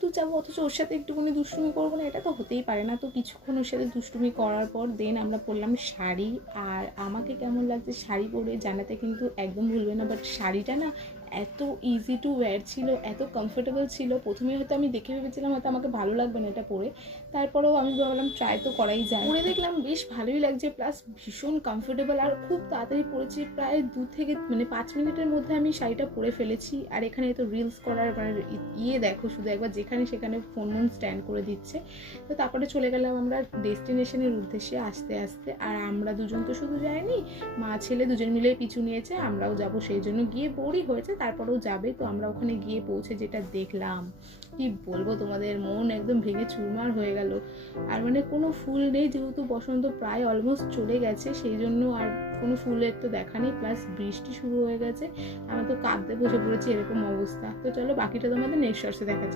দূর যাবো অথচ ওর সাথে একটুখানি দুষ্টুমি করবো না, এটা তো হতেই পারে না। তো কিছুক্ষণ ওর সাথে দুষ্টুমি করার পর দেন আমরা পরলাম শাড়ি। আর আমাকে কেমন লাগছে শাড়ি পরে জানাতে কিন্তু একদম ভুলবে না। বাট শাড়িটা না এত ইজি টু ওয়্যার ছিল, এত কমফোর্টেবল ছিল। প্রথমে হয়তো আমি দেখে ভেবেছিলাম হয়তো আমাকে ভালো লাগবে না এটা পরে, তারপরেও আমি ভাবলাম ট্রাই তো করাই যায়। পরে দেখলাম বেশ ভালোই লাগছে, প্লাস ভীষণ কমফোর্টেবল। আর খুব তাড়াতাড়ি পরেছি, প্রায় 5 মিনিটের মধ্যে আমি শাড়িটা পরে ফেলেছি। আর এখানে তো রিলস করার দেখো শুধু একবার, যেখানে সেখানে ফোন স্ট্যান্ড করে দিচ্ছে। তো তারপরে চলে গেলাম আমরা ডেস্টিনেশনের উদ্দেশ্যে আস্তে আস্তে। আর আমরা দুজন তো শুধু যাইনি, মা ছেলে দুজন মিলে পিছু নিয়েছে, আমরাও যাব। সেই জন্য গিয়ে বোরই হয়েছে, তারপরেও যাবে। তো আমরা ওখানে গিয়ে পৌঁছে যেটা দেখলাম, কি বলবো তোমাদের, মন একদম ভেঙে চুরমার হয়ে গেল। আর মানে কোনো ফুল নেই, যেহেতু বসন্ত প্রায় অলমোস্ট চলে গেছে, সেই জন্য আর কোনো ফুলের তো দেখা নেই। প্লাস বৃষ্টি শুরু হয়ে গেছে, আমরা তো কাঁদতে বসে পড়েছি, এরকম অবস্থা। তো চলো বাকিটা তোমাদের নেক্সট শর্টসে দেখাচ্ছি।